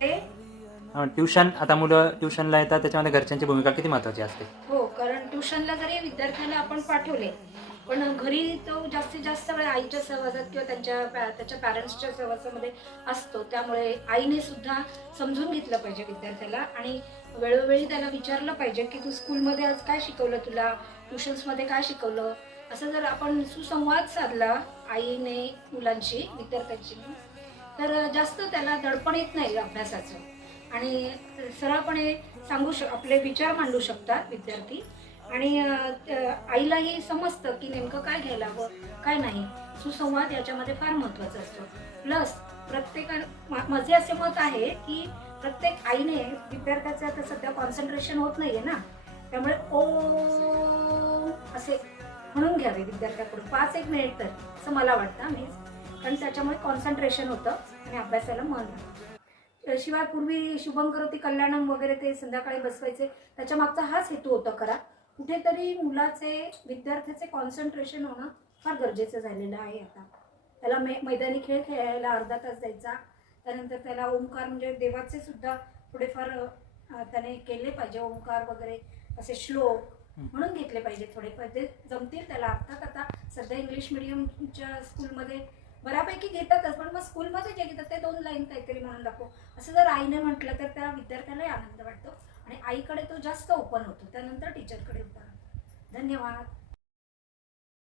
Tuition, आता मुलं ट्युशनला येतात, त्याच्यामध्ये घरच्यांची भूमिका किती महत्त्वाची असते? हो, कारण ट्युशनला जरी विद्यार्थ्याला आपण पाठवले, पण घरी तो जास्तीत जास्त वेळ आईच्या सहवासात किंवा त्याच्या पॅरेंट्सच्या सहवासामध्ये असतो. त्यामुळे आईने सुद्धा समजून घेतलं पाहिजे विद्यार्थ्याला आणि वेळोवेळी त्याला विचारलं पाहिजे, की तू स्कूलमध्ये आज काय शिकवलं तुला? ट्युशन्समध्ये काय शिकवलं? असं जर आपण सुसंवाद साधला आईने मुलांशी, विद्यार्थ्यांशी, तर जास्त त्याला दडपण येत नाही अभ्यासाचं आणि सरळपणे आपले विचार मांडू शकतात विद्यार्थी आणि आईलाही समजतं की नेमकं काय घ्यायला हवं काय नाही. सुसंवाद याच्यामध्ये फार महत्त्वाचा असतो. प्लस माझे असे मत आहे की प्रत्येक आईने विद्यार्थ्याचं आता सध्या कॉन्सन्ट्रेशन होत नाहीये ना, त्यामुळे ओ असे म्हणून घ्यावे विद्यार्थ्याकडून 5-1 मिनिट तर, असं मला वाटतं मी, कारण त्याच्यामुळे कॉन्सन्ट्रेशन होतं आणि अभ्यासाला मन लागतं. शिवाय पूर्वी शुभं करोति कल्याणम वगैरे ते संध्याकाळी बसवायचे, त्याच्या मागचा हाच हेतू होता खरा. कुठेतरी विद्यार्थ्याचे कॉन्सन्ट्रेशन होणं फार गरजेचं झालेलं आहे आता. त्याला मैदानी खेळ खेळायला अर्धा तास द्यायचा, त्यानंतर त्याला ओंकार म्हणजे देवाचे सुद्धा थोडेफार त्याने केले पाहिजे, ओंकार वगैरे असे श्लोक म्हणून घेतले पाहिजे थोडेफार, ते जमतील त्याला. अर्थात आता सध्या इंग्लिश मिडियमच्या स्कूलमध्ये बऱ्यापैकी घेतातच, पण मग स्कूलमध्ये जे घेतात ते 2 लाईन काहीतरी म्हणून दाखव असं जर आईने म्हटलं तर त्या विद्यार्थ्यालाही आनंद वाटतो आणि आईकडे तो जास्त ओपन होतो, त्यानंतर टीचरकडे ओपन होतो. धन्यवाद.